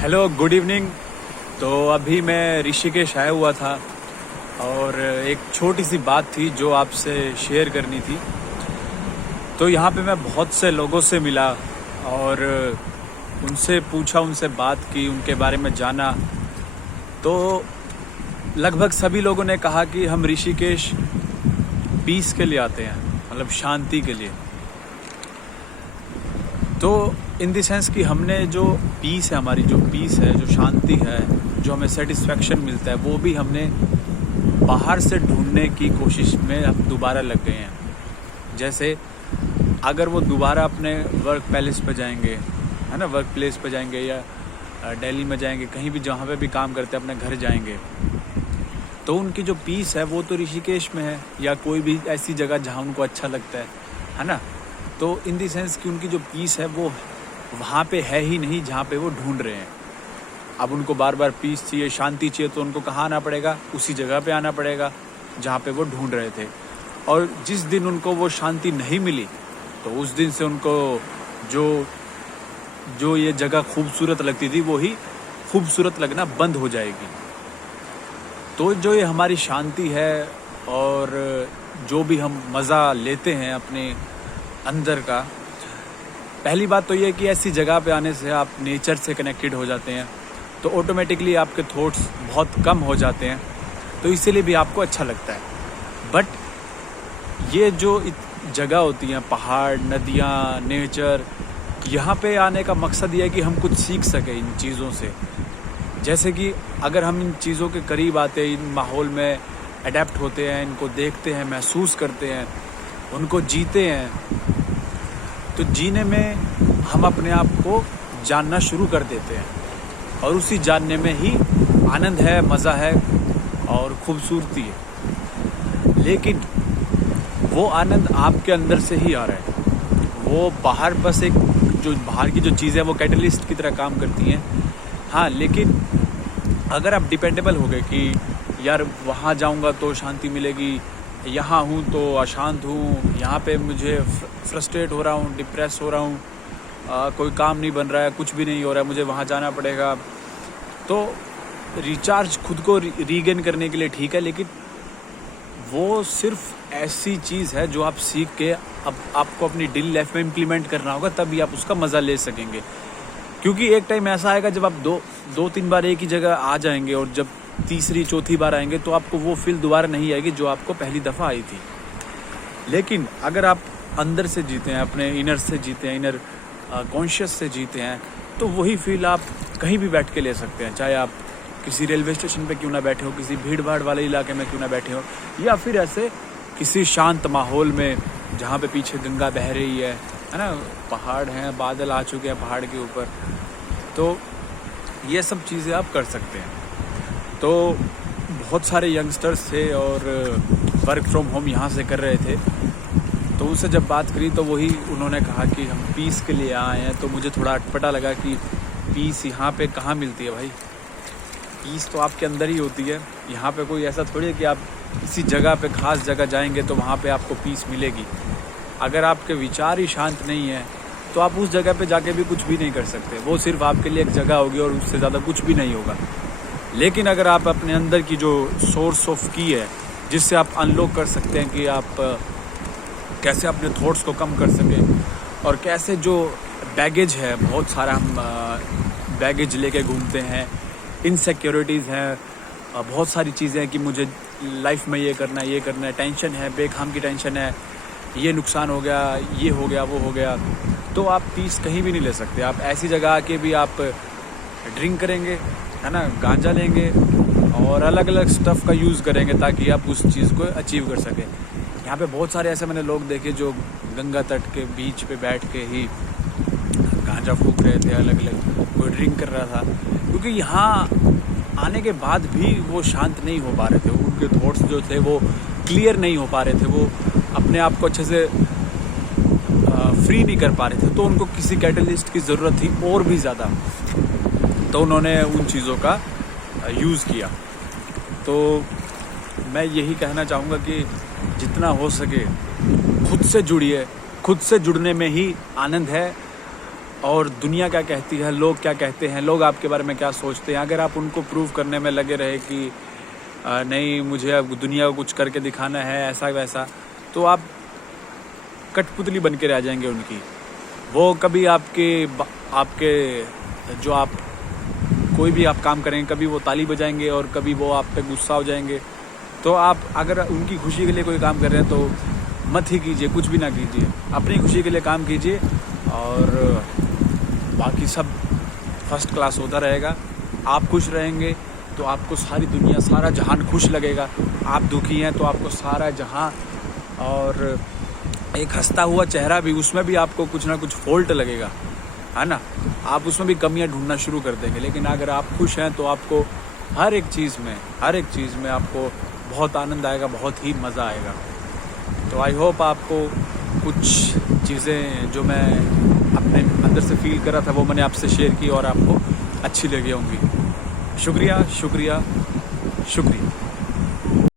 Hello, good evening. तो अभी मैं ऋषिकेश आया हुआ था और एक छोटी सी बात थी जो आपसे शेयर करनी थी। तो यहाँ पे मैं बहुत से लोगों से मिला और उनसे पूछा, उनसे बात की, उनके बारे में जाना। तो लगभग सभी लोगों ने कहा कि हम ऋषिकेश पीस के लिए आते हैं, मतलब शांति के लिए। तो इन द सेंस कि हमने जो पीस है, हमारी जो पीस है, जो शांति है, जो हमें सेटिस्फेक्शन मिलता है, वो भी हमने बाहर से ढूंढने की कोशिश में अब दोबारा लग गए हैं। जैसे अगर वो दोबारा अपने वर्क पैलेस पे जाएंगे, है ना, वर्क प्लेस पे जाएंगे या दिल्ली में जाएंगे, कहीं भी जहाँ पे भी काम करते हैं, अपने घर जाएंगे, तो उनकी जो पीस है वो तो ऋषिकेश में है या कोई भी ऐसी जगह जहाँ उनको अच्छा लगता है ना। तो इन दी सेंस कि उनकी जो पीस है वो वहाँ पे है ही नहीं जहाँ पे वो ढूंढ रहे हैं। अब उनको बार बार पीस चाहिए, शांति चाहिए, तो उनको कहाँ आना पड़ेगा? उसी जगह पे आना पड़ेगा जहाँ पे वो ढूंढ रहे थे। और जिस दिन उनको वो शांति नहीं मिली, तो उस दिन से उनको जो ये जगह खूबसूरत लगती थी वो ही खूबसूरत लगना बंद हो जाएगी। तो जो ये हमारी शांति है और जो भी हम मज़ा लेते हैं अपने अंदर का, पहली बात तो ये कि ऐसी जगह पे आने से आप नेचर से कनेक्टेड हो जाते हैं, तो ऑटोमेटिकली आपके थॉट्स बहुत कम हो जाते हैं, तो इसीलिए भी आपको अच्छा लगता है। बट ये जो जगह होती हैं, पहाड़, नदियाँ, नेचर, यहाँ पे आने का मकसद ये है कि हम कुछ सीख सकें इन चीज़ों से। जैसे कि अगर हम इन चीज़ों के करीब आते हैं, इन माहौल में अडेप्ट होते हैं, इनको देखते हैं, महसूस करते हैं, उनको जीते हैं, तो जीने में हम अपने आप को जानना शुरू कर देते हैं। और उसी जानने में ही आनंद है, मज़ा है और खूबसूरती है। लेकिन वो आनंद आपके अंदर से ही आ रहा है। वो बाहर बस एक जो बाहर की जो चीज़ें वो कैटलिस्ट की तरह काम करती हैं। हाँ, लेकिन अगर आप डिपेंडेबल हो गए कि यार वहाँ जाऊँगा तो शांति मिलेगी, यहाँ हूँ तो अशांत हूँ, यहाँ पे मुझे फ्रस्ट्रेट हो रहा हूँ, डिप्रेस हो रहा हूँ, कोई काम नहीं बन रहा है, कुछ भी नहीं हो रहा है, मुझे वहाँ जाना पड़ेगा। तो रिचार्ज खुद को रीगेन करने के लिए ठीक है, लेकिन वो सिर्फ ऐसी चीज़ है जो आप सीख के अब आपको अपनी डेली लाइफ में इम्प्लीमेंट करना होगा, तभी आप उसका मज़ा ले सकेंगे। क्योंकि एक टाइम ऐसा आएगा जब आप दो तीन बार एक ही जगह आ जाएंगे और जब तीसरी चौथी बार आएंगे तो आपको वो फील दोबारा नहीं आएगी जो आपको पहली दफ़ा आई थी। लेकिन अगर आप अंदर से जीते हैं, अपने इनर से जीते हैं, इनर कॉन्शियस से जीते हैं, तो वही फील आप कहीं भी बैठ के ले सकते हैं। चाहे आप किसी रेलवे स्टेशन पे क्यों ना बैठे हो, किसी भीड़ भाड़ वाले इलाके में क्यों ना बैठे हो, या फिर ऐसे किसी शांत माहौल में जहाँ पे पीछे गंगा बह रही है ना, पहाड़ हैं, बादल आ चुके हैं पहाड़ के ऊपर, तो ये सब चीज़ें आप कर सकते हैं। तो बहुत सारे यंगस्टर्स थे और वर्क फ्रॉम होम यहाँ से कर रहे थे, तो उनसे जब बात करी तो वही उन्होंने कहा कि हम पीस के लिए आए हैं। तो मुझे थोड़ा अटपटा लगा कि पीस यहाँ पे कहाँ मिलती है भाई? पीस तो आपके अंदर ही होती है। यहाँ पे कोई ऐसा थोड़ी है कि आप किसी जगह पे ख़ास जगह जाएंगे तो वहाँ पे आपको पीस मिलेगी। अगर आपके विचार ही शांत नहीं है तो आप उस जगह पे जाके भी कुछ भी नहीं कर सकते। वो सिर्फ आपके लिए एक जगह होगी और उससे ज़्यादा कुछ भी नहीं होगा। लेकिन अगर आप अपने अंदर की जो सोर्स ऑफ की है, जिससे आप अनलॉक कर सकते हैं कि आप कैसे अपने थॉट्स को कम कर सकें और कैसे जो बैगेज है, बहुत सारा हम बैगेज लेके घूमते हैं, इनसिक्योरिटीज़ हैं, बहुत सारी चीज़ें हैं कि मुझे लाइफ में ये करना है, टेंशन है, बेखाम की टेंशन है, ये नुकसान हो गया, ये हो गया, वो हो गया, तो आप पीस कहीं भी नहीं ले सकते। आप ऐसी जगह आके भी आप ड्रिंक करेंगे, है ना, गांजा लेंगे और अलग अलग स्टफ़ का यूज़ करेंगे ताकि आप उस चीज़ को अचीव कर सकें। यहाँ पे बहुत सारे ऐसे मैंने लोग देखे जो गंगा तट के बीच पे बैठ के ही गांजा फूक रहे थे, अलग अलग कोई ड्रिंक कर रहा था, क्योंकि यहाँ आने के बाद भी वो शांत नहीं हो पा रहे थे। उनके थॉट्स जो थे वो क्लियर नहीं हो पा रहे थे, वो अपने आप को अच्छे से फ्री नहीं कर पा रहे थे। तो उनको किसी कैटलिस्ट की ज़रूरत थी और भी ज़्यादा, तो उन्होंने उन चीज़ों का यूज़ किया। तो मैं यही कहना चाहूँगा कि जितना हो सके खुद से जुड़िए। खुद से जुड़ने में ही आनंद है और दुनिया क्या कहती है, लोग क्या कहते हैं, लोग आपके बारे में क्या सोचते हैं, अगर आप उनको प्रूव करने में लगे रहे कि नहीं मुझे अब दुनिया को कुछ करके दिखाना है ऐसा वैसा, तो आप कठपुतली बन के रह जाएंगे उनकी। वो कभी आपके जो आप कोई भी आप काम करेंगे, कभी वो ताली बजाएंगे और कभी वो आप पे गुस्सा हो जाएंगे। तो आप अगर उनकी खुशी के लिए कोई काम कर रहे हैं तो मत ही कीजिए, कुछ भी ना कीजिए, अपनी खुशी के लिए काम कीजिए और बाकी सब फर्स्ट क्लास होता रहेगा। आप खुश रहेंगे तो आपको सारी दुनिया, सारा जहान खुश लगेगा। आप दुखी हैं तो आपको सारा जहां, और एक हंसता हुआ चेहरा भी, उसमें भी आपको कुछ ना कुछ फॉल्ट लगेगा, है ना। आप उसमें भी कमियां ढूंढना शुरू कर देंगे। लेकिन अगर आप खुश हैं तो आपको हर एक चीज़ में आपको बहुत आनंद आएगा, बहुत ही मज़ा आएगा। तो आई होप आपको कुछ चीज़ें जो मैं अपने अंदर से फील कर रहा था वो मैंने आपसे शेयर की और आपको अच्छी लगी होंगी। शुक्रिया शुक्रिया शुक्रिया।